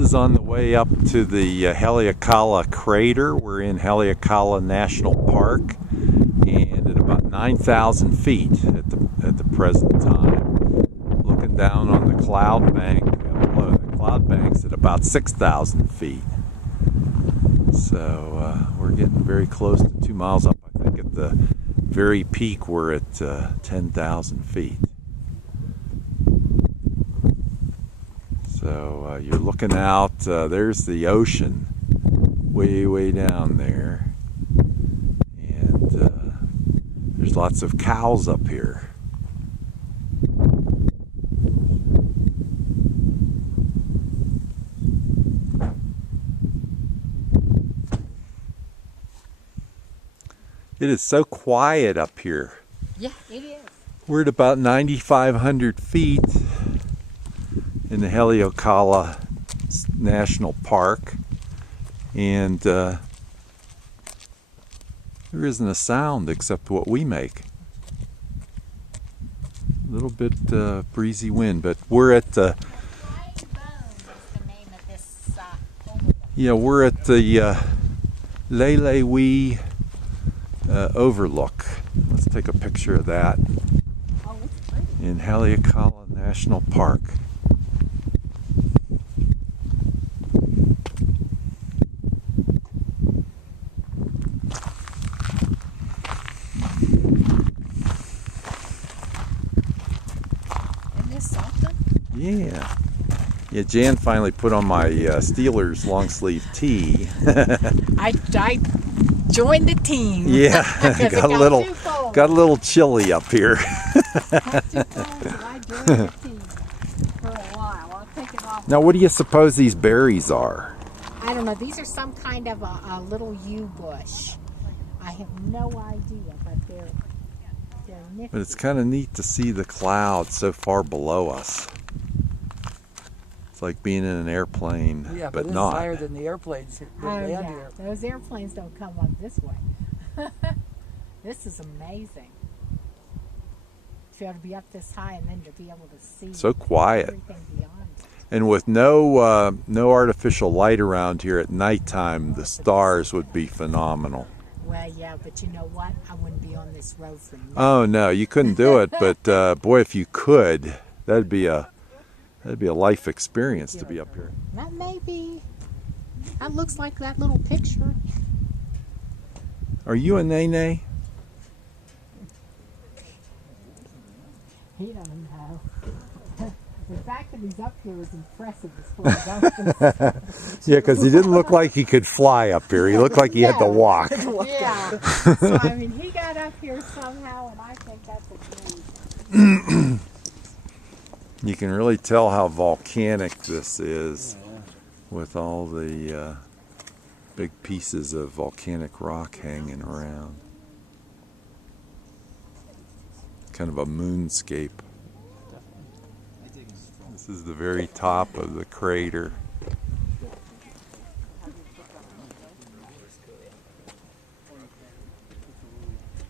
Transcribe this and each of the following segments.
is on the way up to the Haleakala crater. We're in Haleakala National Park, and at about 9,000 feet at the present time. Looking down on the cloud bank, below the cloud bank's at about 6,000 feet. So we're getting very close to 2 miles up. I think at the very peak we're at 10,000 feet. So you're looking out, there's the ocean way down there, and there's lots of cows up here. It is so quiet up here. Yeah, it is. We're at about 9,500 feet in the Haleakala National Park, and there isn't a sound except what we make. A little bit breezy wind, but we're at the we're at the Lelewe overlook. Let's take a picture of that in Haleakala National Park. Yeah. Yeah, Jan finally put on my Steelers long sleeve tee. I joined the team. Yeah, got a little chilly up here. I joined the team for a while. I'll take it off. Now, what do you suppose these berries are? I don't know. These are some kind of a little yew bush. I have no idea, but they're nifty. But it's kind of neat to see the clouds so far below us. It's like being in an airplane, yeah, but this not. Is higher than the airplanes that land here. Those airplanes don't come up this way. This is amazing. To be able to be up this high and then to be able to see so quiet. Everything beyond it. And with no artificial light around here at nighttime, the stars would be phenomenal. Well, yeah, but you know what? I wouldn't be on this road for nothing. Oh no, you couldn't do it. But boy, if you could, that'd be a life experience to be up here. That may be. That looks like that little picture. Are you a Nene? He doesn't know. The fact that he's up here is impressive as far as I'm concerned. Yeah, because he didn't look like he could fly up here. He looked like he had to walk. Yeah. So, I mean, he got up here somehow, and I think that's amazing. You can really tell how volcanic this is with all the big pieces of volcanic rock hanging around. Kind of a moonscape. This is the very top of the crater.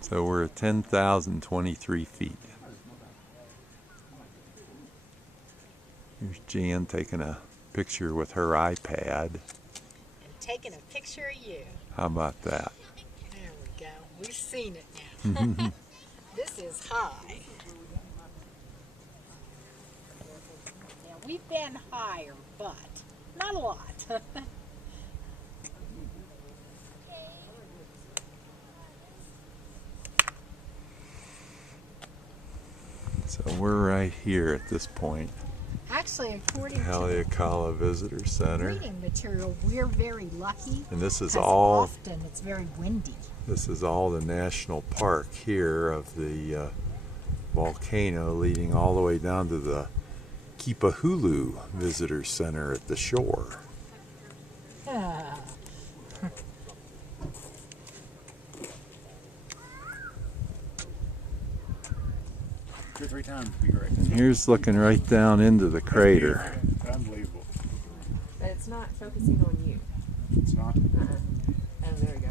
So we're at 10,023 feet. Here's Jan taking a picture with her iPad. And taking a picture of you. How about that? There we go. We've seen it now. This is high. Now, we've been higher, but not a lot. So we're right here at this point. Actually, according to Haleakala Visitor Center. reading material, we're very lucky. And this is because all. often it's very windy. This is all the national park here of the volcano, leading all the way down to the Kipahulu Visitor Center at the shore. Ah. 2 or 3 times would be great. And here's looking right down into the crater. Unbelievable. But it's not focusing on you. It's not. Oh, there we go.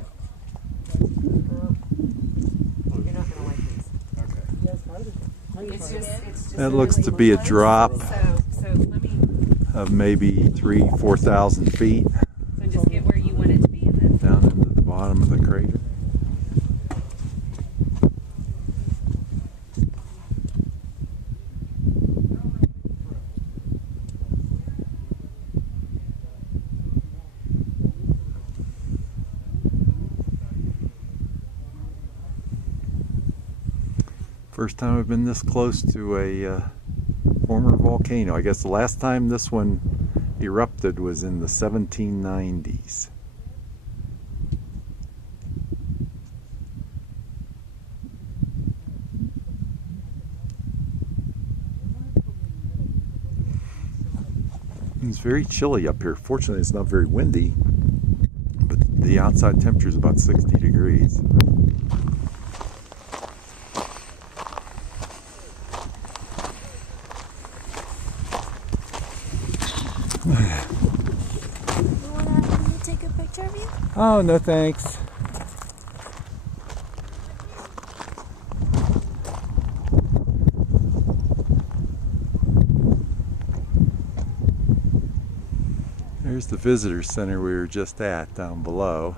Oh. You're not gonna like these. Okay. It's just That looks to be a drop. So let me of maybe 3,000-4,000 feet So just get where you want it to be and then. down into the bottom of the crater. First time I've been this close to a former volcano. I guess the last time this one erupted was in the 1790s. It's very chilly up here. Fortunately, it's not very windy, but the outside temperature is about 60 degrees. You want me to take a picture of you? Oh, no thanks. There's the visitor center we were just at down below.